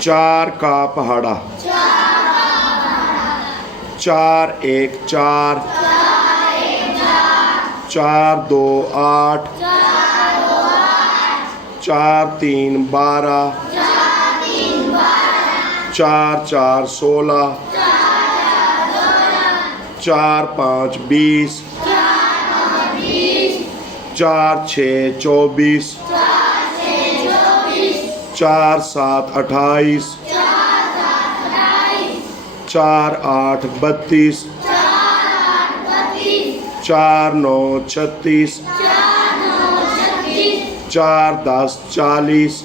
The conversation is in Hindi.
चार का पहाड़ा, चार एक चार, चार दो आठ, चार तीन 12, चार चार 16, चार पाँच 20, चार छः 24, चार सात 28, चार आठ 32, चार नौ 36, चार 10 40,